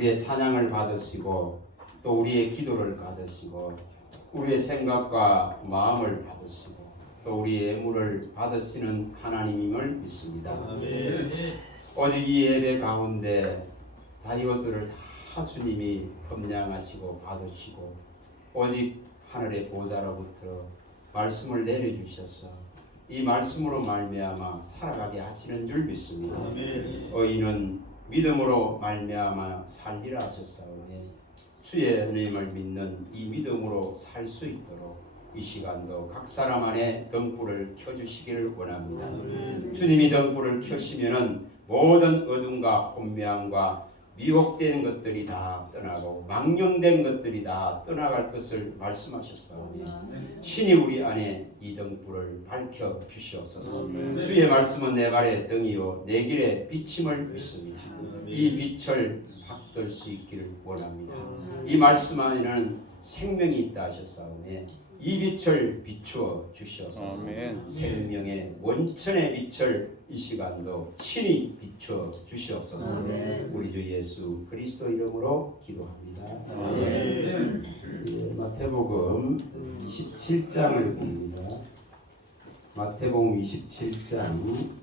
우리의 찬양을 받으시고 또 우리의 기도를 받으시고 우리의 생각과 마음을 받으시고 또 우리의 예물을 받으시는 하나님임을 믿습니다. 오직 이 예배 가운데 다 이것들을 다 주님이 검량하시고 받으시고 오직 하늘의 보좌로부터 말씀을 내려주셔서 이 말씀으로 말미암아 살아가게 하시는 줄 믿습니다. 의인은 믿음으로 말미암아 살리라 하셨사오니 주의 은혜임을 믿는 이 믿음으로 살 수 있도록 이 시간도 각 사람 안에 등불을 켜주시기를 원합니다. 주님이 등불을 켜시면은 모든 어둠과 혼미함과 미혹된 것들이 다 떠나고 망령된 것들이 다 떠나갈 것을 말씀하셨사오니 친히 우리 안에 이 등불을 밝혀 주시옵소서. 주의 말씀은 내 발의 등이요 내 길의 비침을 믿습니다. 이 빛을 받들 수 있기를 원합니다. 이 말씀 안에는 생명이 있다 하셨사오니 이 빛을 비추어 주시옵소서. 생명의 원천의 빛을 이 시간도 친히 비추어 주시옵소서. 우리 주 예수 그리스도 이름으로 기도합니다. 마태복음 27장을 봅니다. 마태복음 27장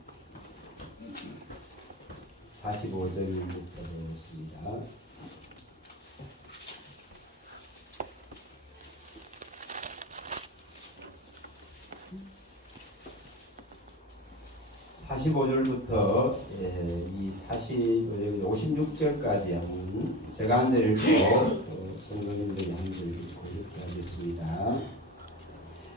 45절부터 보겠습니다. 45절부터 이 56절까지 하는 제가 한 절 읽고 성도님들이 한 절 읽고 이렇게 하겠습니다.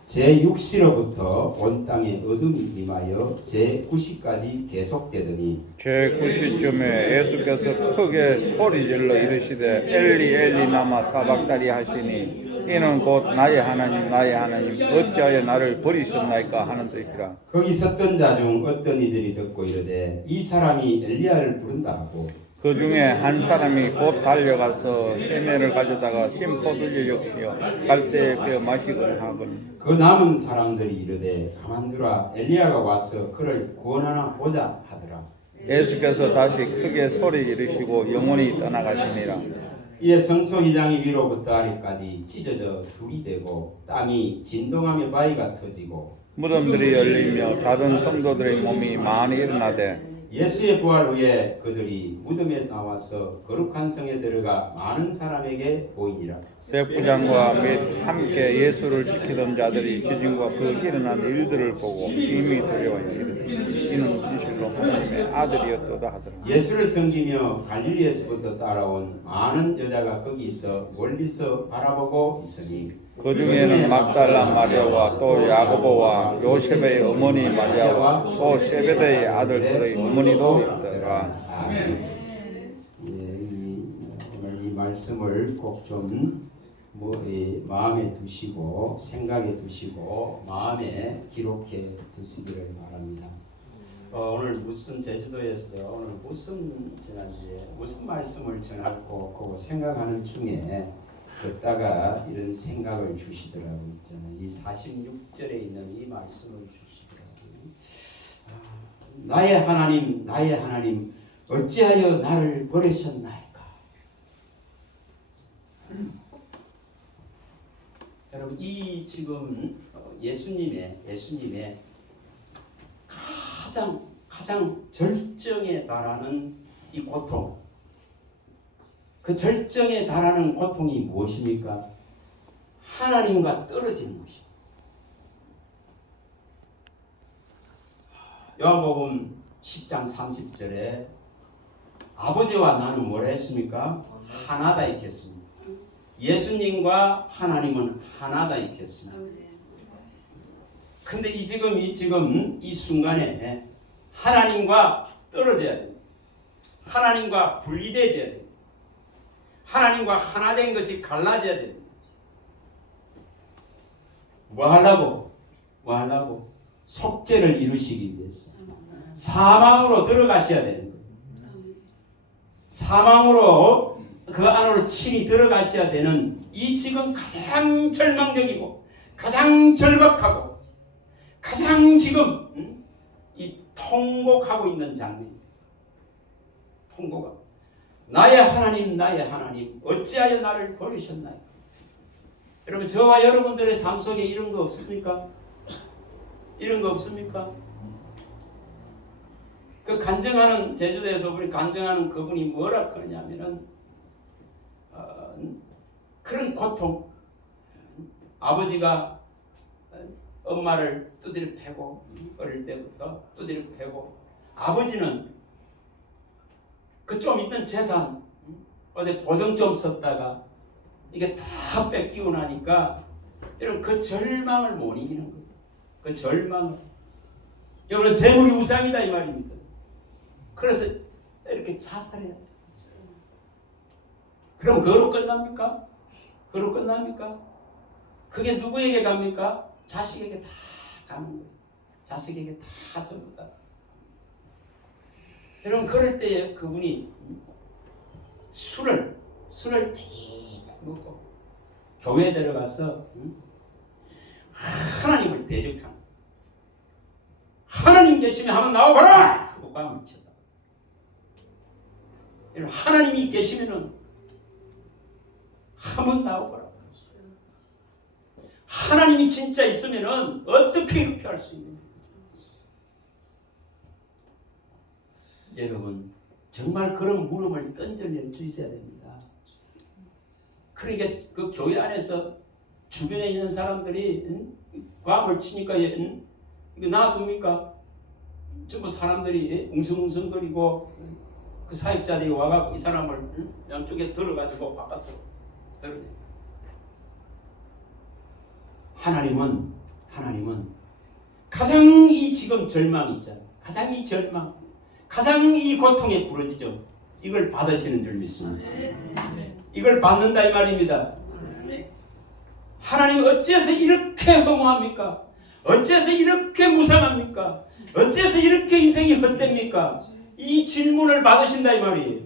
제6시로부터 온 땅에 어둠이 임하여 제9시까지 계속되더니 제9시쯤에 예수께서 크게 소리질러 이르시되 엘리 엘리 나마 사박다리 하시니 이는 곧 나의 하나님 나의 하나님 어찌하여 나를 버리셨나이까 하는 뜻이라. 거기 섰던 자 중 어떤 이들이 듣고 이르되 이 사람이 엘리야를 부른다 하고 그 중에 한 사람이 곧 달려가서 해매를 가져다가 심포도주 역시요 갈대에 껴 마시곤 하거니 그 남은 사람들이 이르되 가만두라 엘리야가 와서 그를 구원하나 보자 하더라. 예수께서 다시 크게 소리 지르시고 영원히 떠나가시니라. 이에 성소 이장이 위로부터 아래까지 찢어져 둘이 되고 땅이 진동하며 바위가 터지고 무덤들이 열리며 자던 성도들의 몸이 많이 일어나되 예수의 부활 후에 그들이 무덤에서 나와서 거룩한 성에 들어가 많은 사람에게 보이니라. 백부장과 및 함께 예수를 지키던 자들이 지진과 그 일어난 일들을 보고 심히 두려워하여 이르되 이는 진실로 하나님의 아들이었도다 하더라. 예수를 섬기며 갈릴리에서부터 따라온 많은 여자가 거기 있어 멀리서 바라보고 있으니 그 중에는 막달라 마리아와 또 야고보와 요셉의 어머니 마리아와 또 세베대의 아들들의 어머니도 있더라. 오늘 이 말씀을 꼭 좀 마음에 두시고 생각에 두시고 마음에 기록해 두시기를 바랍니다. 오늘 무슨 제주도에서 오늘 무슨 지난주에 무슨 말씀을 전하고 그 생각하는 중에 걷다가 이런 생각을 주시더라고요. 이 46절에 있는 이 말씀을 주시더라고요. 나의 하나님, 나의 하나님, 어찌하여 나를 버리셨나이까? 여러분, 이 지금 예수님의 가장 절정에 달하는 이 고통, 그 절정에 달하는 고통이 무엇입니까? 하나님과 떨어지는 것입니다. 요한복음 10장 30절에 아버지와 나는 뭐라 했습니까? 하나다 있겠습니다. 예수님과 하나님은 하나다 있겠습니다. 근데 지금 이 순간에 하나님과 떨어져야 됩니다. 하나님과 분리되어야 됩니다. 하나님과 하나 된 것이 갈라져야 됩니다. 뭐 하려고? 속죄를 이루시기 위해서 사망으로 들어가셔야 되는 거예요. 사망으로 그 안으로 친히 들어가셔야 되는 이 지금 가장 절망적이고 가장 절박하고 가장 지금 이 통곡하고 있는 장면. 통곡하고 나의 하나님 나의 하나님 어찌하여 나를 버리셨나요? 여러분 저와 여러분들의 삶 속에 이런 거 없습니까? 이런 거 없습니까? 그 간증하는 제주도에서 우리 간증하는 그분이 뭐라 그러냐면은 그런 고통 아버지가 엄마를 두드려 패고 어릴 때부터 두드려 패고 아버지는 그 좀 있던 재산 어디 보증 좀 썼다가 이게 다 뺏기고 나니까 이런 그 절망을 못 이기는 거예요. 그 절망을 여러분 재물이 우상이다 이 말입니다. 그래서 이렇게 자살해야 돼요. 그럼 그거로 끝납니까? 그거로 끝납니까? 그게 누구에게 갑니까? 자식에게 다 가는 거예요. 자식에게 다 전부 다. 여러분 그럴 때에 그분이 술을 쭉 먹고 교회에 들어가서 하나님을 대적하는 하나님 계시면 한번 나와봐라! 하고 감을 쳤다. 하나님이 계시면은 한번 나와봐라. 하나님이 진짜 있으면은 어떻게 이렇게 할 수 있는 거예요? 여러분 정말 그런 물음을 던져낼 수 있어야 됩니다. 그러니까 그 교회 안에서 주변에 있는 사람들이 괌을 치니까 이거 놔둡니까? 전부 사람들이 웅성웅성거리고 그 사역자들이 와가지고 이 사람을 양쪽에 들어가지고 바깥으로 들어내. 하나님은 가장 이 지금 절망이 있잖아요. 가장 이 절망, 가장 이 고통에 부러지죠. 이걸 받으시는 줄 믿습니다. 이걸 받는다 이 말입니다. 하나님 어째서 이렇게 허무합니까? 어째서 이렇게 무상합니까? 어째서 이렇게 인생이 헛됩니까? 이 질문을 받으신다 이 말이에요.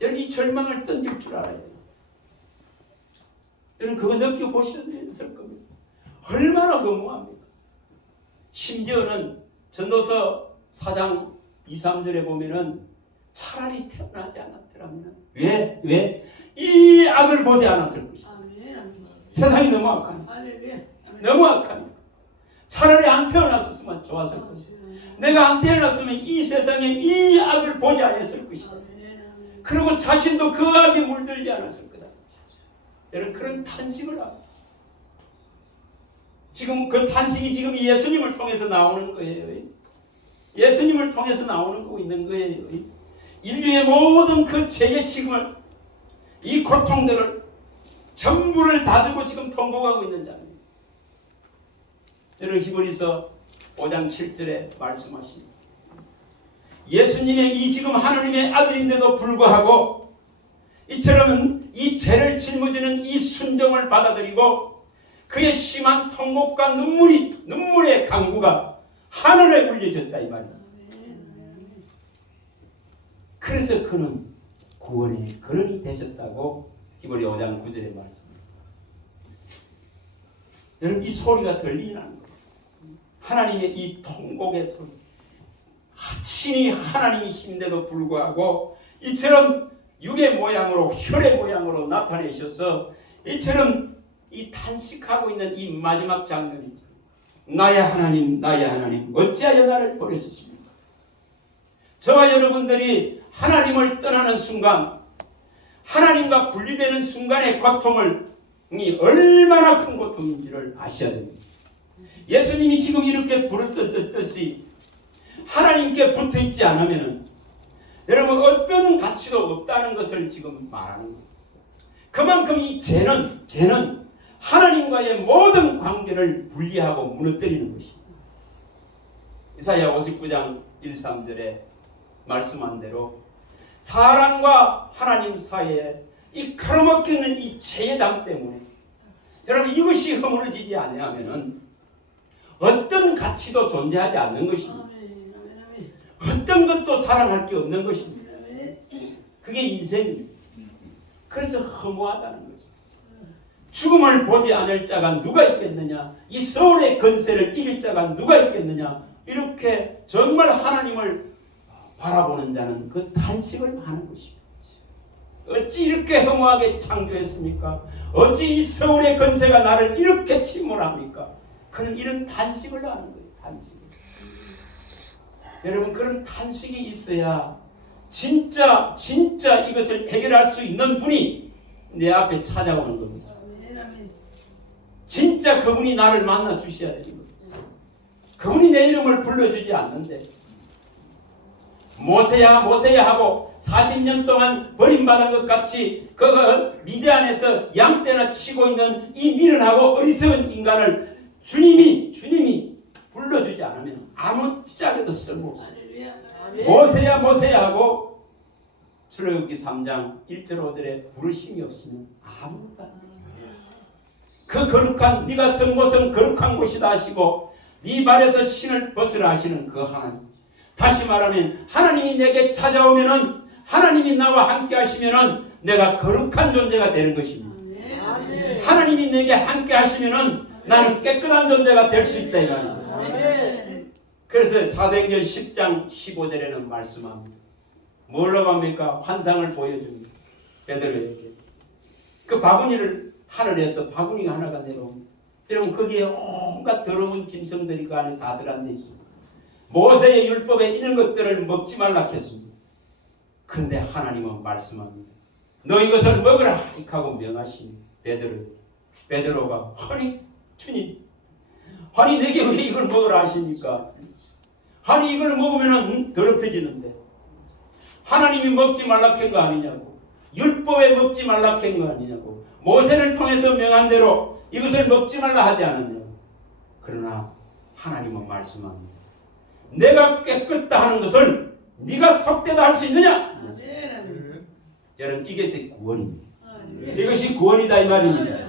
여러분 이 절망을 던질 줄 알아야 돼요. 여러분 그거 느껴보셨을 겁니다. 얼마나 허무합니까? 심지어는 전도서 4장 2, 3절에 보면은 차라리 태어나지 않았더라면 왜? 이 악을 보지 않았을 것이다. 세상이 너무 악하니까. 너무 악하니까. 차라리 안 태어났었으면 좋았을 것이다. 내가 안 태어났으면 이 세상에 이 악을 보지 않았을 것이다. 그리고 자신도 그 악에 물들지 않았을 거다. 여러분 그런 탄식을 하고 지금 그 탄식이 지금 예수님을 통해서 나오는 거예요. 예수님을 통해서 나오는 거고 있는 거예요. 인류의 모든 그 죄의 책임을 이 고통들을 전부를 다 주고 지금 통곡하고 있는 자입니다. 여러분 히브리서 5장 7절에 말씀하십니다. 예수님의 이 지금 하나님의 아들인데도 불구하고 이처럼 이 죄를 짊어지는 이 순종을 받아들이고 그의 심한 통곡과 눈물의 강구가 하늘에 울려졌다 이 말이야. 그래서 그는 구원의 근원이 되셨다고 히브리 5장 9절에 말씀합니다. 여러분 이 소리가 들리는 거예요. 하나님의 이 통곡의 소리. 친히 하나님이신데도 불구하고 이처럼 육의 모양으로 혈의 모양으로 나타내셔서 이처럼 이 탄식하고 있는 이 마지막 장면이죠. 나의 하나님 어찌하여 나를 버리셨습니까? 저와 여러분들이 하나님을 떠나는 순간 하나님과 분리되는 순간의 고통을 얼마나 큰 고통인지를 아셔야 됩니다. 예수님이 지금 이렇게 부르듯이 하나님께 붙어있지 않으면 여러분 어떤 가치도 없다는 것을 지금 말하는 거예요. 그만큼 이 죄는 하나님과의 모든 관계를 분리하고 무너뜨리는 것입니다. 이사야 59장 1, 3절에 말씀한 대로 사람과 하나님 사이에 이 가로막히는 이 죄의 담 때문에 여러분 이것이 허물어지지 아니하면은 어떤 가치도 존재하지 않는 것입니다. 어떤 것도 자랑할 게 없는 것입니다. 그게 인생입니다. 그래서 허무하다는 거죠. 죽음을 보지 않을 자가 누가 있겠느냐? 이 서울의 건세를 이길 자가 누가 있겠느냐? 이렇게 정말 하나님을 바라보는 자는 그 탄식을 하는 것입니다. 어찌 이렇게 허무하게 창조했습니까? 어찌 이 서울의 건세가 나를 이렇게 침몰합니까? 그는 이런 탄식을 하는 거예요. 탄식. 여러분, 그런 탄식이 있어야 진짜 이것을 해결할 수 있는 분이 내 앞에 찾아오는 겁니다. 진짜 그분이 나를 만나 주셔야 되는 겁니다. 그분이 내 이름을 불러주지 않는데 모세야 하고 40년 동안 버림받은 것 같이 그 미디안에서 양떼나 치고 있는 이 미련하고 어리석은 인간을 주님이 불러주지 않으면 아무 짝에도 쓸모없어요. 모세야 하고 출애굽기 3장 1절 5절에 부르심이 없으면 아무것도 안 돼요. 그 거룩한 네가 선 곳은 거룩한 곳이다 하시고 네 발에서 신을 벗으라 하시는 그 하나님. 다시 말하면 하나님이 내게 찾아오면은 하나님이 나와 함께 하시면은 내가 거룩한 존재가 되는 것입니다. 하나님이 내게 함께 하시면은 나는 깨끗한 존재가 될 수 있다 이 말입니다. 그래서 사도행전 10장 15절에는 말씀합니다. 뭐라고 합니까? 환상을 보여줍니다. 베드로에게. 그 바구니를 하늘에서 바구니가 하나가 내려옵니다. 여러분 거기에 온갖 더러운 짐승들이 그 안에 다 들어앉아 있습니다. 모세의 율법에 이런 것들을 먹지 말라 했습니다. 그런데 하나님은 말씀합니다. 너 이것을 먹으라 하고 명하시니 베드로가 아니 주님 아니 내게 왜 이걸 먹으라 하십니까? 아니 이걸 먹으면 더럽혀지는데 하나님이 먹지 말라 한 거 아니냐고 율법에 먹지 말라 한 거 아니냐고 모세를 통해서 명한 대로 이것을 먹지 말라 하지 않았냐고. 그러나 하나님은 말씀합니다. 내가 깨끗다 하는 것을 네가 속되다 할 수 있느냐? 여러분 이것이 구원입니다. 이것이 구원이다 이 말입니다.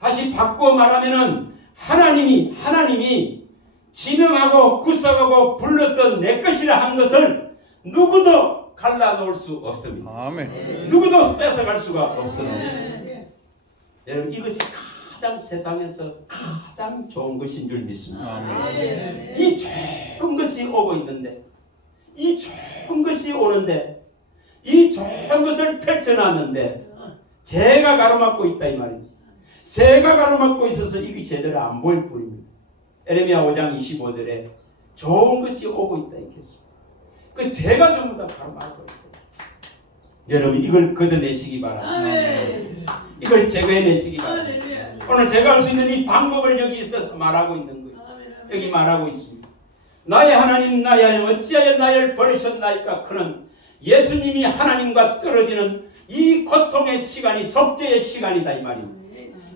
다시 바꾸어 말하면은 하나님이 지명하고 구속하고 불러서 내 것이라 한 것을 누구도 갈라놓을 수 없습니다. 아멘. 누구도 뺏어갈 수가 없습니다. 여러분 이것이 가장 세상에서 가장 좋은 것인 줄 믿습니다. 아멘. 이 좋은 것이 오고 있는데 이 좋은 것이 오는데 이 좋은 것을 펼쳐놨는데 제가 가로막고 있다 이 말입니다. 제가 가로막고 있어서 이게 제대로 안 보일 뿐입니다. 에레미야 5장 25절에 좋은 것이 오고 있다 이렇게 했습니다. 그 제가 전부 다 가로막고 있다. 여러분 이걸 걷어내시기 바랍니다. 이걸 제거해내시기 바랍니다. 오늘 제가 할 수 있는 이 방법을 여기 있어서 말하고 있는 거예요. 여기 말하고 있습니다. 나의 하나님 어찌하여 나를 버리셨나이까. 그는 예수님이 하나님과 떨어지는 이 고통의 시간이 속죄의 시간이다 이 말입니다.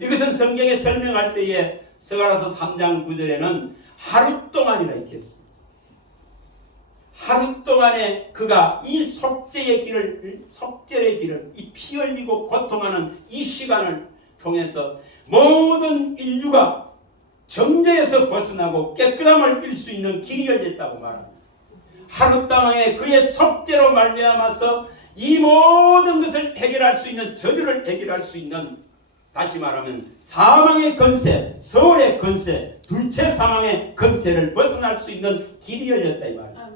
이것은 성경에 설명할 때에 스가랴서 3장 9절에는 하루 동안이라 이렇게 했습니다. 하루 동안에 그가 이 속죄의 길을 이 피 흘리고 고통하는 이 시간을 통해서 모든 인류가 정죄에서 벗어나고 깨끗함을 잃을 수 있는 길이 열렸다고 말합니다. 하루 동안에 그의 속죄로 말미암아서 이 모든 것을 해결할 수 있는 저주를 해결할 수 있는 다시 말하면 사망의 건세, 서울의 건세, 둘째 사망의 건세를 벗어날 수 있는 길이 열렸다 이 말입니다.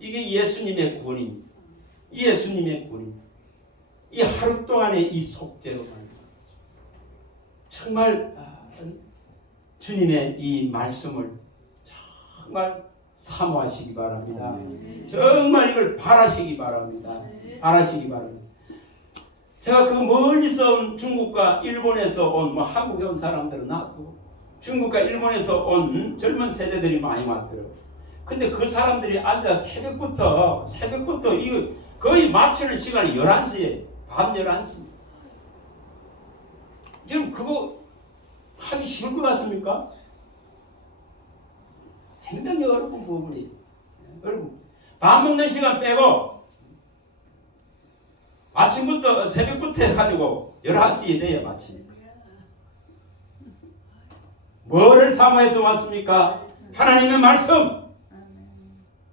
이게 예수님의 구원입니다. 예수님의 구원입니다. 이 하루 동안의 이 속죄로 말입니다. 정말 주님의 이 말씀을 정말 사모하시기 바랍니다. 정말 이걸 바라시기 바랍니다. 바라시기 바랍니다. 제가 그 멀리서 온 중국과 일본에서 온 한국에 온 사람들은 놔두고 중국과 일본에서 온 젊은 세대들이 많이 왔더라고요. 근데 그 사람들이 앉아 새벽부터 이거 거의 마치는 시간이 11시에 밤 11시입니다. 지금 그거 하기 싫을 것 같습니까? 굉장히 어려운 부분이에요. 밥 먹는 시간 빼고 아침부터 새벽부터 해가지고 11시에 돼야 마치니까. 뭐를 사모해서 왔습니까? 하나님의 말씀.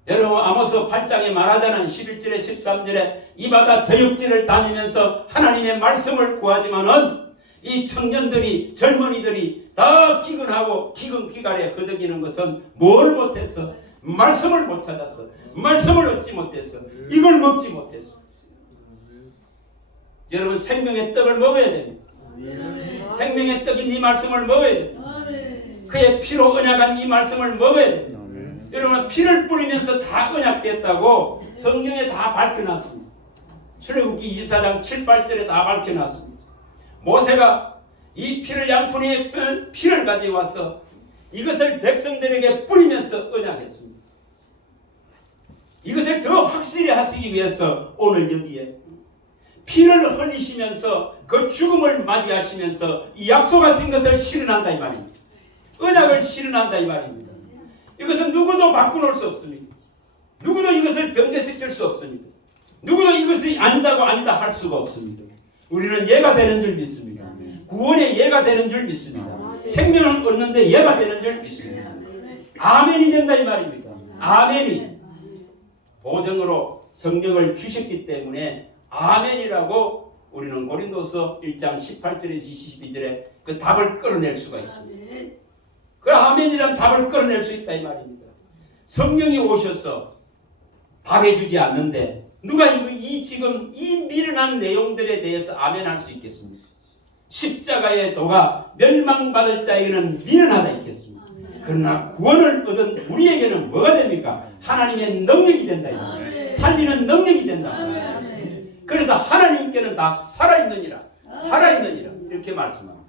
여러분 아모스 8장에 말하자는 11절에 13절에 이 바다 저 육지를 다니면서 하나님의 말씀을 구하지만은 이 청년들이 젊은이들이 다 기근하고 기근기갈에 거덕이는 것은 뭘 못해서 말씀을 못 찾았어. 말씀을 얻지 못했어. 이걸 먹지 못했어. 여러분 생명의 떡을 먹어야 됩니다. 생명의 떡인 이 말씀을 먹어야 됩니다. 그의 피로 언약한 이 말씀을 먹어야 됩니다. 여러분 피를 뿌리면서 다 언약됐다고 성경에 다 밝혀놨습니다. 출애굽기 24장 7, 8절에 다 밝혀놨습니다. 모세가 이 피를 양푼의 피를 가지고 와서 이것을 백성들에게 뿌리면서 언약했습니다. 이것을 더 확실히 하시기 위해서 오늘 여기에 피를 흘리시면서 그 죽음을 맞이하시면서 이 약속하신 것을 실현한다 이 말입니다. 언약을 실현한다 이 말입니다. 이것은 누구도 바꿔놓을 수 없습니다. 누구도 이것을 변개시킬 수 없습니다. 누구도 이것이 아니다고 아니다 할 수가 없습니다. 우리는 예가 되는 줄 믿습니다. 구원의 예가 되는 줄 믿습니다. 생명을 얻는데 예가 되는 줄 믿습니다. 아멘이 된다 이 말입니다. 아멘이 보증으로 성령을 주셨기 때문에 아멘이라고 우리는 고린도서 1장 18절에서 22절에 그 답을 끌어낼 수가 있습니다. 그 아멘이란 답을 끌어낼 수 있다 이 말입니다. 성령이 오셔서 답해주지 않는데 누가 지금 이 미련한 내용들에 대해서 아멘할 수 있겠습니까? 십자가의 도가 멸망받을 자에게는 미련하다 있겠습니다. 그러나 구원을 얻은 우리에게는 뭐가 됩니까? 하나님의 능력이 된다. 살리는 능력이 된다. 그래서 하나님께는 다 살아있느니라. 살아있느니라. 이렇게 말씀합니다.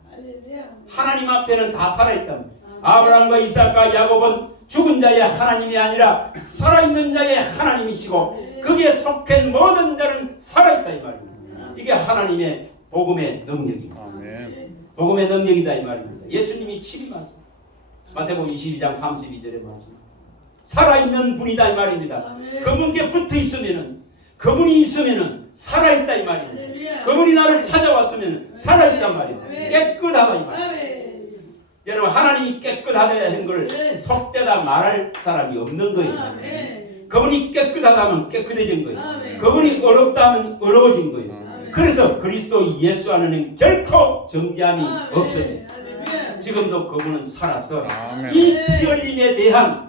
하나님 앞에는 다 살아있다. 아브라함과 이삭과 야곱은 죽은 자의 하나님이 아니라 살아있는 자의 하나님이시고 거기에 속한 모든 자는 살아있다 이 말입니다. 이게 하나님의 복음의 능력입니다. 복음의 능력이다 이 말입니다. 예수님이 친히 말씀. 마태복음 22장 32절에 말씀. 살아있는 분이다 이 말입니다. 그분께 붙어 있으면은 그분이 있으면은 살아있다 이 말입니다. 그분이 나를 찾아왔으면 살아있단 말입니다. 깨끗하다 이 말입니다. 여러분 하나님이 깨끗하다 한 걸 속되다 말할 사람이 없는 거예요. 그분이 깨끗하다면 깨끗해진 거예요. 그분이 어렵다면 어려워진 거예요. 그래서 그리스도 예수 안에는 결코 정죄함이 없어요. 지금도 그분은 살아서 이 피 흘림에 대한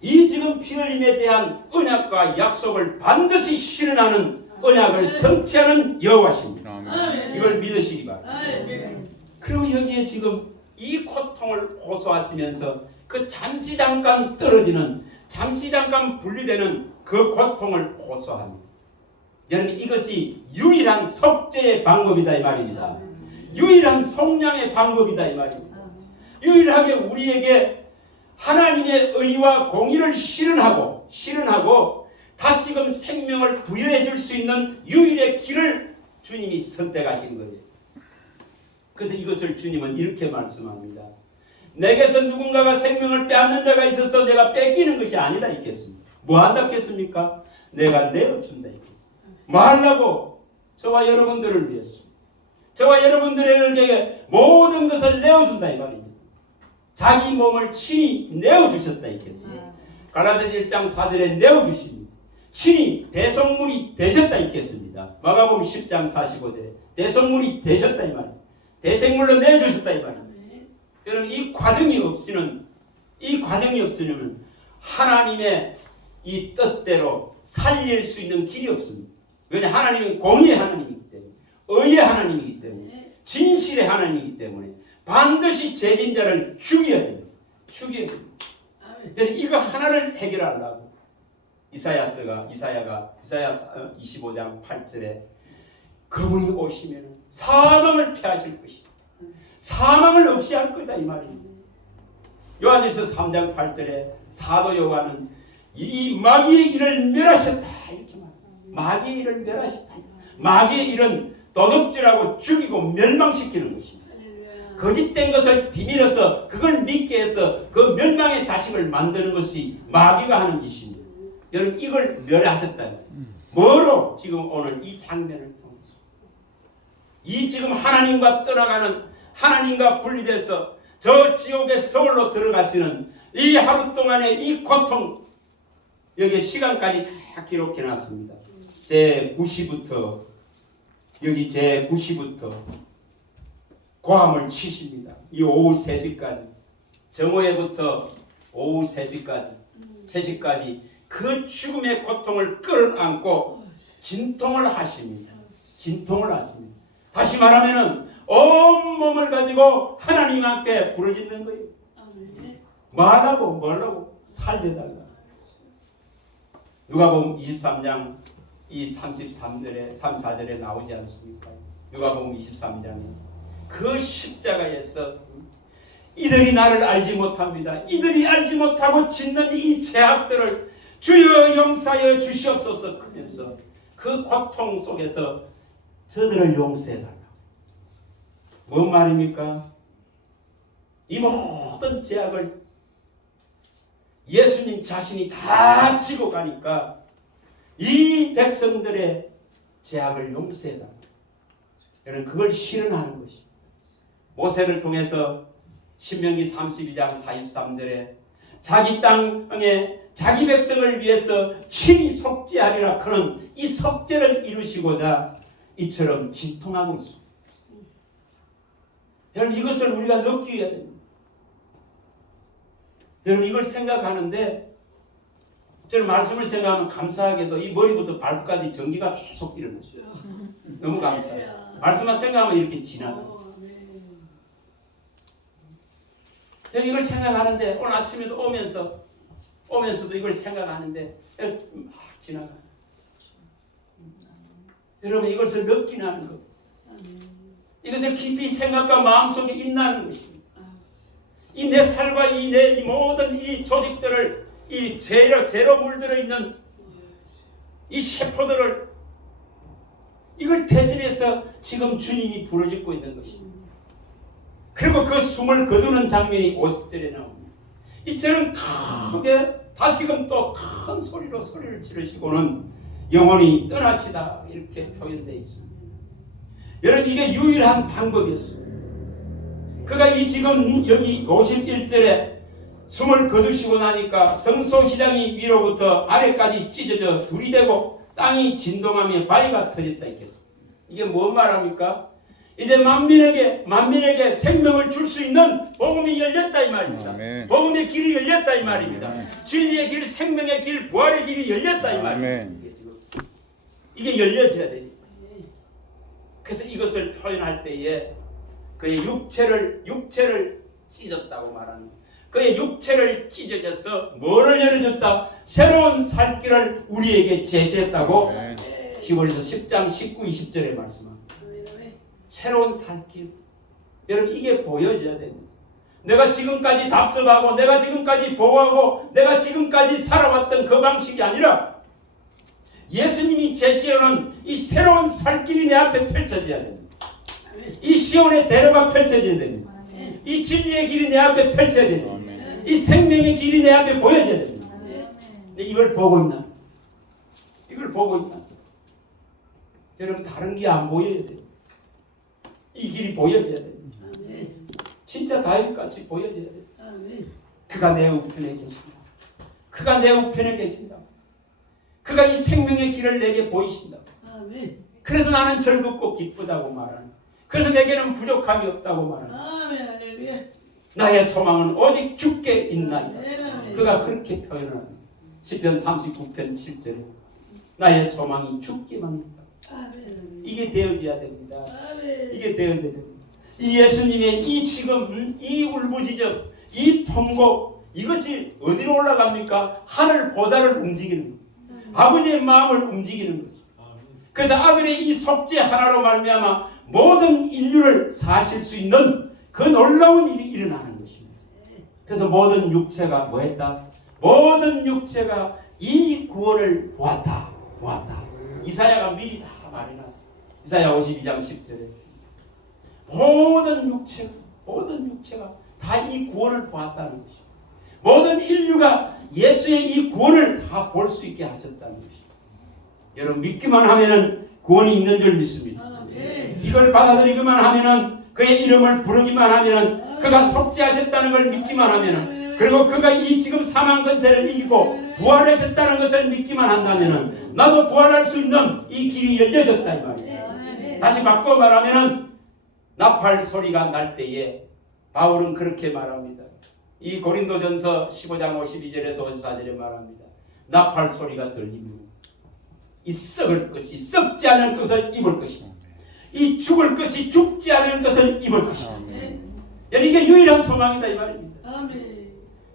이 지금 피 흘림에 대한 언약과 약속을 반드시 실현하는 언약을 성취하는 여호와십니다. 이걸 믿으시기 바랍니다. 그리고 여기에 지금 이 고통을 호소하시면서 그 잠시 잠깐 떨어지는 잠시 잠깐 분리되는 그 고통을 호소합니다. 여러분 이것이 유일한 속죄의 방법이다 이 말입니다. 유일한 속량의 방법이다 이 말입니다. 유일하게 우리에게 하나님의 의와 공의를 실현하고 다시금 생명을 부여해 줄 수 있는 유일의 길을 주님이 선택하신 거예요. 그래서 이것을 주님은 이렇게 말씀합니다. 내게서 누군가가 생명을 빼앗는 자가 있어서 내가 뺏기는 것이 아니다 있겠습니다. 뭐 한다겠습니까? 내가 내어준다 있겠습니다. 뭐 하려고? 저와 여러분들을 위해서. 저와 여러분들에게 모든 것을 내어준다 이 말입니다. 자기 몸을 친히 내어주셨다 있겠습니다. 갈라디아서 1장 4절에 내어주십니다. 친히 대속물이 되셨다 있겠습니다. 마가복음 10장 45절에 대속물이 되셨다 이 말입니다. 대생물로 내주셨다 이 말입니다. 여러분 이 과정이 없으면 하나님의 이 뜻대로 살릴 수 있는 길이 없습니다. 왜냐 하나님은 공의의 하나님이기 때문에 의의 하나님이기 때문에 진실의 하나님이기 때문에 반드시 죄진 자를 죽여야 됩니다. 죽여야 됩니다. 이거 하나를 해결하려고 이사야가 25장 8절에 그분이 오시면 사망을 패하실 것이다. 사망을 없이 할 거다 이 말입니다. 요한일서 3장 8절에 사도 요한은 이 마귀의 일을 멸하셨다 이렇게 말합니다. 마귀의 일을 멸하셨다. 마귀의 일은 도둑질하고 죽이고 멸망시키는 것입니다. 거짓된 것을 뒤밀어서 그걸 믿게 해서 그 멸망의 자식을 만드는 것이 마귀가 하는 짓입니다. 여러분 이걸 멸하셨다. 뭐로? 지금 오늘 이 장면을 통해서 이 지금 하나님과 떠나가는 하나님과 분리돼서 저 지옥의 서울로 들어가시는 이 하루 동안의 이 고통 여기 시간까지 다 기록해 놨습니다. 제 9시부터 여기 제 9시부터 고함을 치십니다. 이 오후 3시까지 정오에부터 오후 3시까지 계시까지 그 죽음의 고통을 끌어안고 진통을 하십니다. 진통을 하십니다. 다시 말하면은 온몸을 가지고 하나님 앞에 부르짖는 거예요. 뭐하라고 살려달라. 누가복음 23장 이 33절에 34절에 나오지 않습니까? 누가복음 23장에 그 십자가에서 이들이 나를 알지 못합니다. 이들이 알지 못하고 짓는 이 죄악들을 주여 용서하여 주시옵소서 하면서 그 고통 속에서 저들을 용서해달라. 뭔 말입니까? 이 모든 죄악을 예수님 자신이 다 지고 가니까 이 백성들의 죄악을 용서해달라. 여러분 그걸 실현하는 것입니다. 모세를 통해서 신명기 32장 43절에 자기 땅에 자기 백성을 위해서 친히 속죄하리라 그런 이 속죄를 이루시고자 이처럼 진통하고 있습니다. 여러분 이것을 우리가 느껴야 됩니다. 여러분 이걸 생각하는데 저는 말씀을 생각하면 감사하게도 이 머리부터 발끝까지 전기가 계속 일어나죠. 너무 감사해요. 말씀만 생각하면 이렇게 지나가요. 이걸 생각하는데 오늘 아침에도 오면서도 이걸 생각하는데 막 지나가요. 여러분 이것을 느끼는 것, 이것을 깊이 생각과 마음속에 있나는 것입니다. 이 내 살과 이 모든 이 조직들을 이 죄로 물들어 있는 이 세포들을 이걸 대신해서 지금 주님이 부르짖고 있는 것입니다. 그리고 그 숨을 거두는 장면이 50절에 나옵니다. 이처럼 크게 다시금 또 큰 소리를 지르시고는 영원히 떠나시다 이렇게 표현되어 있습니다. 여러분 이게 유일한 방법이었습니다. 그가 이 지금 여기 51절에 숨을 거두시고 나니까 성소휘장이 위로부터 아래까지 찢어져 둘이 되고 땅이 진동하며 바위가 터졌다 했겠습니다. 이게 뭔 말합니까? 이제 만민에게 생명을 줄 수 있는 복음이 열렸다 이 말입니다. 아멘. 복음의 길이 열렸다 이 말입니다. 진리의 길, 생명의 길, 부활의 길이 열렸다 이 말입니다. 이게 열려져야 됩니다. 그래서 이것을 표현할 때에 그의 육체를 찢었다고 말합니다. 그의 육체를 찢어져서 뭐를 열어줬다? 새로운 살 길을 우리에게 제시했다고 히브리서 10장 19, 20절에 말씀합니다. 새로운 살 길. 여러분 이게 보여져야 됩니다. 내가 지금까지 답습하고 내가 지금까지 보호하고 내가 지금까지 살아왔던 그 방식이 아니라 예수님이 제시하는 이 새로운 살 길이 내 앞에 펼쳐져야 됩니다. 이 시온의 대로가 펼쳐져야 됩니다. 이 진리의 길이 내 앞에 펼쳐져야 됩니다. 이 생명의 길이 내 앞에 보여져야 됩니다. 근데 이걸 보고 있나? 이걸 보고 있나? 여러분 다른 게 안 보여야 돼요. 이 길이 보여져야 됩니다. 진짜 다윗같이 보여져야 돼요. 그가 내 우편에 계신다. 그가 내 우편에 계신다. 그가 이 생명의 길을 내게 보이신다. 그래서 나는 즐겁고 기쁘다고 말하는. 그래서 내게는 부족함이 없다고 말하는. 나의 소망은 오직 주께 있나이다. 그가 그렇게 표현합니다. 시편 39편 7절에 나의 소망이 주께만 있다. 이게 되어져야 됩니다. 이게 되어져야 됩니다. 이 예수님의 이 지금 이 울부짖음, 이 통곡 이것이 어디로 올라갑니까? 하늘 보다를 움직이는 거예요. 아버지의 마음을 움직이는 거죠. 그래서 아들의 이 속죄 하나로 말미암아 모든 인류를 사실 수 있는 그 놀라운 일이 일어나는 것입니다. 그래서 모든 육체가 뭐했다? 모든 육체가 이 구원을 보았다. 이사야가 미리 다 말해놨어. 이사야 52장 10절에 모든 육체가 다 이 구원을 보았다는 것입니다. 모든 인류가 예수의 이 구원을 다 볼 수 있게 하셨다는 것입니다. 여러분 믿기만 하면은 구원이 있는 줄 믿습니다. 이걸 받아들이기만 하면은 그의 이름을 부르기만 하면은 그가 속죄하셨다는 걸 믿기만 하면은 그리고 그가 이 지금 사망 권세를 이기고 부활하셨다는 것을 믿기만 한다면은 나도 부활할 수 있는 이 길이 열려졌다 이 말이에요. 다시 바꿔 말하면은 나팔 소리가 날 때에 바울은 그렇게 말합니다. 이 고린도전서 15장 52절에서 54절에 말합니다. 나팔 소리가 들리면 이 썩을 것이 썩지 않은 것을 입을 것이다. 이 죽을 것이 죽지 않은 것을 입을 것이다. 이게 유일한 소망이다 이 말입니다.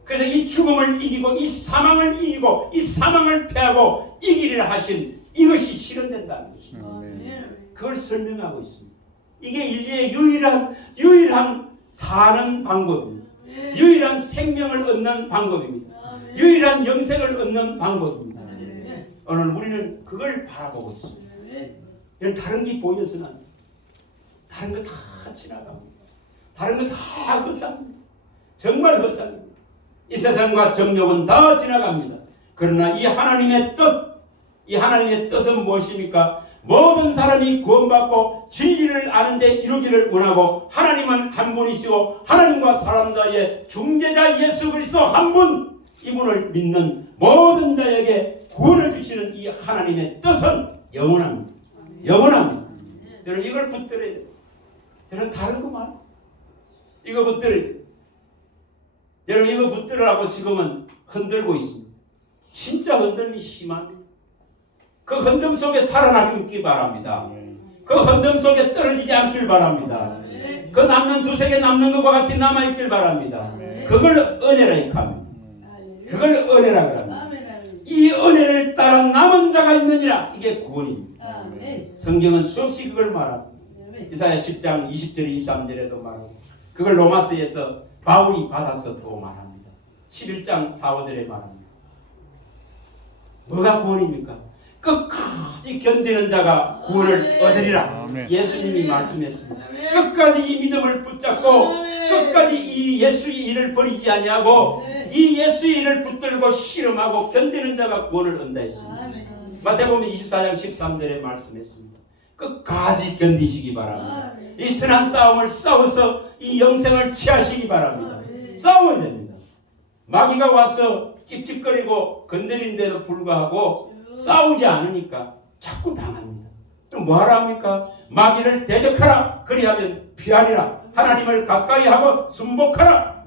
그래서 이 죽음을 이기고 이 사망을 이기고 이 사망을 패하고 이기리라 하신 이것이 실현된다는 것입니다. 그걸 설명하고 있습니다. 이게 인류의 유일한 사는 방법입니다. 유일한 생명을 얻는 방법입니다. 유일한 영생을 얻는 방법입니다. 오늘 우리는 그걸 바라보고 있습니다. 이런 다른 게 보여서는 안 돼요. 다른 거 다 지나갑니다. 다른 거 다 허상입니다. 정말 허상입니다. 이 세상과 정욕은 다 지나갑니다. 그러나 이 하나님의 뜻은 무엇입니까? 모든 사람이 구원받고 진리를 아는데 이루기를 원하고 하나님은 한 분이시고 하나님과 사람 사이의 중재자 예수 그리스도 한 분, 이분을 믿는 모든 자에게 구원을 주시는 이 하나님의 뜻은 영원합니다. 영원합니다. 여러분 이걸 붙들어야 돼요. 여러분 다른 거 말이에요. 이거 붙들어야 돼요. 여러분 이거 붙들으라고 지금은 흔들고 있습니다. 진짜 흔들림이 심합니다. 그 흔듦 속에 살아남기 바랍니다. 그 흔듦 속에 떨어지지 않길 바랍니다. 그 남는 두세 개 남는 것과 같이 남아있길 바랍니다. 그걸 은혜라 합니다. 그걸 은혜라 합니다. 이 은혜를 따라 남은 자가 있느니라. 이게 구원입니다. 성경은 수없이 그걸 말합니다. 이사야 10장 20절 23절에도 말하고 그걸 로마서에서 바울이 받아서 또 말합니다. 11장 4, 5절에 말합니다. 뭐가 구원입니까? 끝까지 견디는 자가 구원을 얻으리라. 예수님이 말씀했습니다. 끝까지 이 믿음을 붙잡고 끝까지 이 예수의 일을 버리지 아니하고 이 예수의 일을 붙들고 실험하고 견디는 자가 구원을 얻는다 했습니다. 마태복음 24장 13절에 말씀했습니다. 끝까지 견디시기 바랍니다. 이 선한 싸움을 싸워서 이 영생을 취하시기 바랍니다. 싸워야 됩니다. 마귀가 와서 찝찝거리고 건드리는데도 불구하고 싸우지 않으니까 자꾸 당합니다. 그럼 뭐하라 합니까? 마귀를 대적하라. 그리하면 피하리라. 하나님을 가까이 하고 순복하라.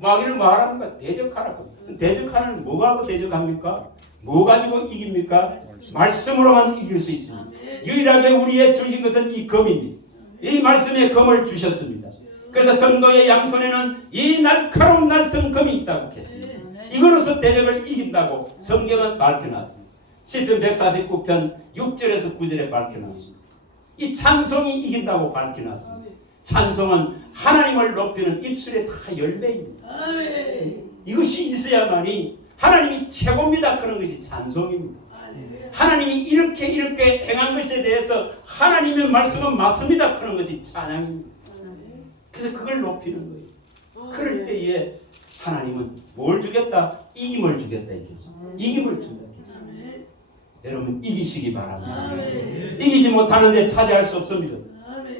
마귀를 뭐하라 합니까? 대적하라. 대적하는 뭐 가지고 대적합니까? 뭐 가지고 이깁니까? 말씀으로만 이길 수 있습니다. 유일하게 우리의 주신 것은 이 검입니다. 이 말씀의 검을 주셨습니다. 그래서 성도의 양손에는 이 날카로운 날성 검이 있다고 했습니다. 이걸로서 대적을 이긴다고 성경은 밝혀놨습니다. 시편 149편 6절에서 9절에 밝혀놨습니다. 이 찬송이 이긴다고 밝혀놨습니다. 찬송은 하나님을 높이는 입술의 다 열매입니다. 이것이 있어야만이 하나님이 최고입니다. 그런 것이 찬송입니다. 하나님이 이렇게 행한 것에 대해서 하나님의 말씀은 맞습니다. 그런 것이 찬양입니다. 그래서 그걸 높이는 거예요. 그럴 때에 하나님은 뭘 주겠다? 이김을 주겠다 했겠습니다. 이김을 준다 했겠습니다. 여러분 이기시기 바랍니다. 이기지 못하는데 차지할 수 없습니다.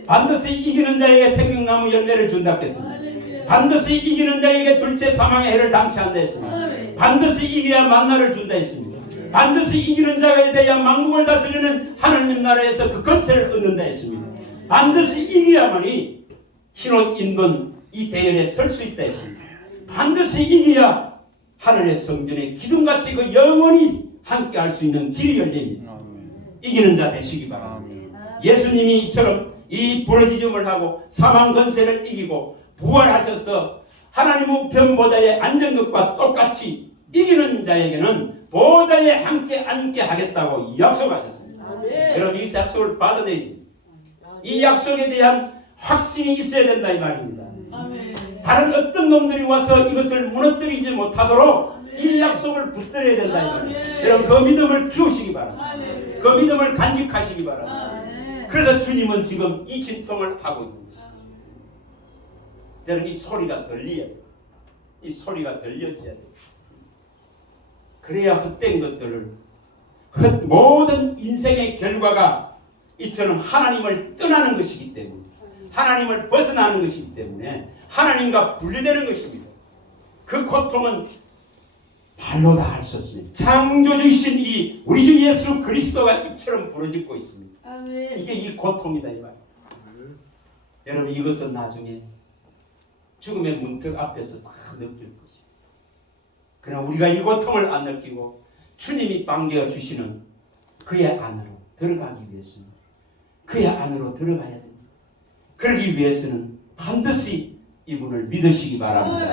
반드시 이기는 자에게 생명나무 열매를 준다 했습니다. 반드시 이기는 자에게 둘째 사망의 해를 당치 않다 했습니다. 반드시 이겨야 만나를 준다 했습니다. 반드시 이기는 자가 되어야 만국을 다스리는 하나님 나라에서 그 권세를 얻는다 했습니다. 반드시 이겨야만이 흰옷 입는 이 대열에 설 수 있다 했습니다. 반드시 이겨야 하늘의 성전에 기둥같이 그 영원히 함께 할 수 있는 길이 열립니다. 이기는 자 되시기 바랍니다. 예수님이 이처럼 이 부르짖음을 하고 사망 권세를 이기고 부활하셔서 하나님 우편 보좌에 앉은 것과 똑같이 이기는 자에게는 보좌에 함께 앉게 하겠다고 약속하셨습니다. 여러분 이 약속을 받아내야 됩니다. 이 약속에 대한 확신이 있어야 된다 이 말입니다. 다른 어떤 놈들이 와서 이것을 무너뜨리지 못하도록 이 약속을 붙들어야 된다 이 말입니다. 여러분 그 믿음을 키우시기 바랍니다. 그 믿음을 간직하시기 바랍니다. 그래서 주님은 지금 이 진통을 하고 있습니다. 여러분 이 소리가 들려야 돼요. 이 소리가 들려져야 돼요. 그래야 헛된 것들을 모든 인생의 결과가 이처럼 하나님을 떠나는 것이기 때문에 하나님을 벗어나는 것이기 때문에 하나님과 분리되는 것입니다. 그 고통은 말로 다 할 수 없습니다. 창조주이신 이 우리 주 예수 그리스도가 이처럼 부르짖고 있습니다. 이게 이 고통이다 이 말. 여러분 이것은 나중에 죽음의 문턱 앞에서 막 느낄 것이고, 그러나 우리가 이 고통을 안 느끼고 주님이 반겨 주시는 그의 안으로 들어가기 위해서는, 그의 안으로 들어가야 됩니다. 그러기 위해서는 반드시 이분을 믿으시기 바랍니다.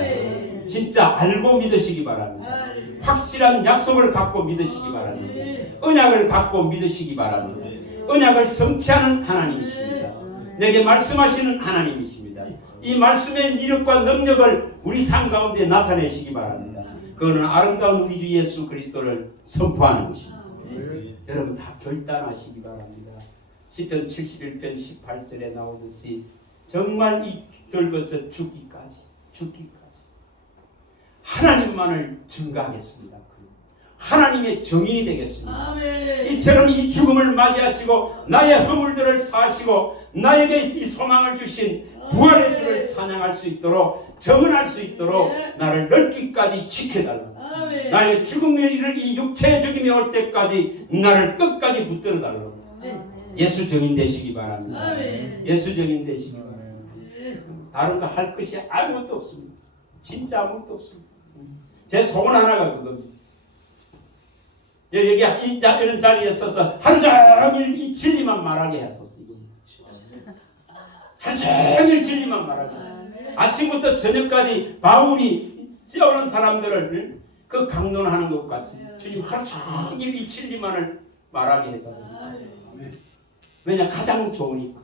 진짜 알고 믿으시기 바랍니다. 확실한 약속을 갖고 믿으시기 바랍니다. 언약을 갖고 믿으시기 바랍니다. 언약을 성취하는 하나님이십니다. 내게 말씀하시는 하나님이십니다. 이 말씀의 이력과 능력을 우리 삶 가운데 나타내시기 바랍니다. 그거는 아름다운 우리 주 예수 그리스도를 선포하는 것입니다. 여러분 다 결단하시기 바랍니다. 시편 71편 18절에 나오듯이 정말 이 늙어서 죽기까지 하나님만을 증거하겠습니다. 하나님의 증인이 되겠습니다. 아멘. 이처럼 이 죽음을 맞이하시고 나의 허물들을 사하시고 나에게 이 소망을 주신 부활의 주를 찬양할 수 있도록, 정언할 수 있도록 나를 늙기까지 지켜달라. 아멘. 나의 죽음의 일을, 이 육체의 죽음이 올 때까지 나를 끝까지 붙들어 달라. 예수 증인 되시기 바랍니다. 아멘. 예수 증인 되시기 바랍니다. 다른 거 할 것이 아무것도 없습니다. 진짜 아무것도 없습니다. 제 소원 하나가 그겁니다. 여기 이런 자리에 서서 하루 종일 이 진리만 말하게 했었어요. 하루 종일 진리만 말하게 했어요. 아침부터 저녁까지 바울이 찌어오는 사람들을 그 강론하는 것 같이 주님 하루 종일 이 진리만을 말하게 했잖아요. 왜냐? 가장 좋으니까,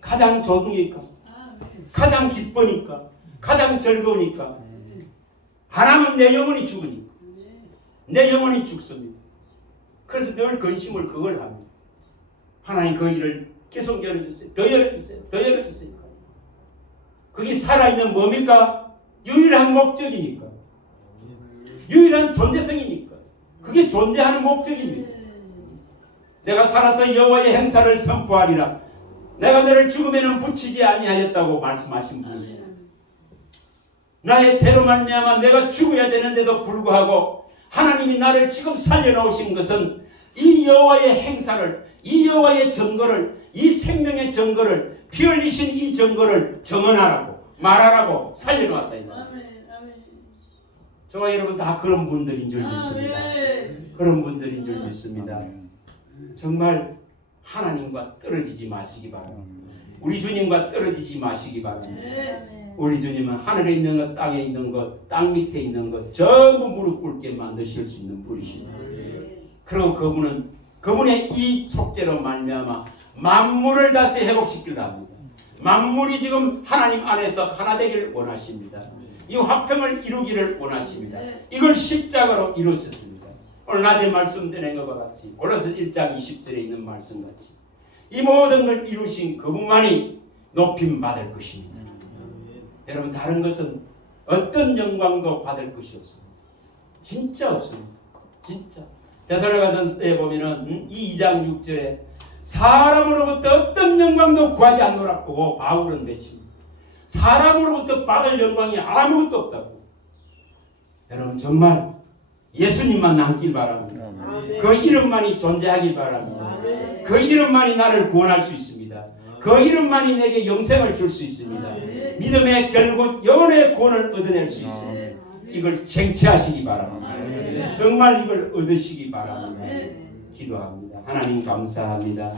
가장 좋으니까, 가장 기쁘니까, 가장 즐거우니까. 안 하면 내 영혼이 죽으니까. 내 영혼이 죽습니다. 그래서 늘 근심을 그걸 합니다. 하나님 그 일을 계속 열어주세요. 더 열어주세요. 더 열어주세요. 그게 살아있는 뭡니까? 유일한 목적이니까. 유일한 존재성이니까. 그게 존재하는 목적입니다. 내가 살아서 여호와의 행사를 선포하리라. 내가 너를 죽음에는 붙이지 아니하였다고 말씀하신 분이시다. 나의 죄로 말미암아 내가 죽어야 되는데도 불구하고 하나님이 나를 지금 살려놓으신 것은 이 여호와의 행사를, 이 여호와의 증거를, 이 생명의 증거를, 피 흘리신 이 증거를 정언하라고, 말하라고 살려놓았다. 저와 여러분 다 그런 분들인 줄 믿습니다. 그런 분들인 줄 믿습니다. 정말 하나님과 떨어지지 마시기 바랍니다. 우리 주님과 떨어지지 마시기 바랍니다. 우리 주님은 하늘에 있는 것, 땅에 있는 것, 땅 밑에 있는 것 전부 무릎 꿇게 만드실 수 있는 분이십니다. 그리고 그분의 이 속죄로 말미암아 만물을 다시 회복시키려 합니다. 만물이 지금 하나님 안에서 하나 되기를 원하십니다. 이 화평을 이루기를 원하십니다. 이걸 십자가로 이루셨습니다. 오늘 낮에 말씀드린 것과 같이 골로새 1장 20절에 있는 말씀같이 이 모든 걸 이루신 그분만이 높임 받을 것입니다. 여러분 다른 것은 어떤 영광도 받을 것이 없습니다. 진짜 없습니다. 진짜. 데살로니가전서에 보면은 이 2장 6절에 사람으로부터 어떤 영광도 구하지 않노라고 바울은 외칩니다. 사람으로부터 받을 영광이 아무것도 없다고. 여러분 정말 예수님만 남길 바랍니다. 그 이름만이 존재하길 바랍니다. 그 이름만이 나를 구원할 수 있습니다. 그 이름만이 내게 영생을 줄 수 있습니다. 믿음의 결국 영혼의 구원을 얻어낼 수 있습니다. 이걸 쟁취하시기 바랍니다. 정말 이걸 얻으시기 바랍니다. 기도합니다. 하나님 감사합니다.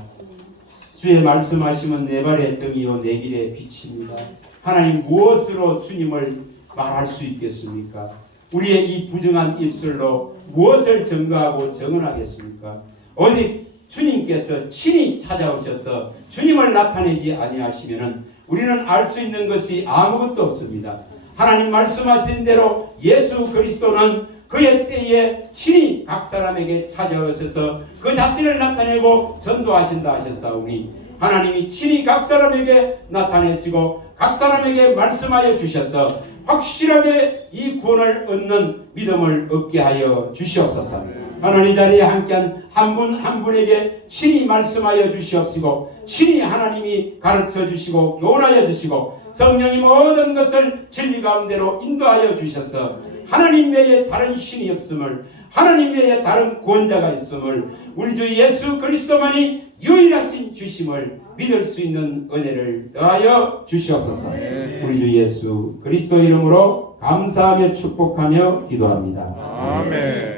주의 말씀하시면 내 발의 등이요 내 길의 빛입니다. 하나님 무엇으로 주님을 말할 수 있겠습니까? 우리의 이 부정한 입술로 무엇을 증거하고 증언하겠습니까? 오직 주님께서 친히 찾아오셔서 주님을 나타내지 아니하시면은 우리는 알 수 있는 것이 아무것도 없습니다. 하나님 말씀하신 대로 예수 그리스도는 그의 때에 친히 각 사람에게 찾아오셔서 그 자신을 나타내고 전도하신다 하셨사오니 하나님이 친히 각 사람에게 나타내시고 각 사람에게 말씀하여 주셔서 확실하게 이 구원을 얻는 믿음을 얻게 하여 주시옵소서. 하나님 자리에 함께한 한 분 한 분에게 친히 말씀하여 주시옵시고 친히 하나님이 가르쳐 주시고 교훈하여 주시고 성령이 모든 것을 진리 가운데로 인도하여 주셔서 하나님 외에 다른 신이 없음을, 하나님 외에 다른 구원자가 없음을, 우리 주 예수 그리스도만이 유일하신 주심을 믿을 수 있는 은혜를 더하여 주시옵소서. 우리 주 예수 그리스도 이름으로 감사하며 축복하며 기도합니다. 아멘.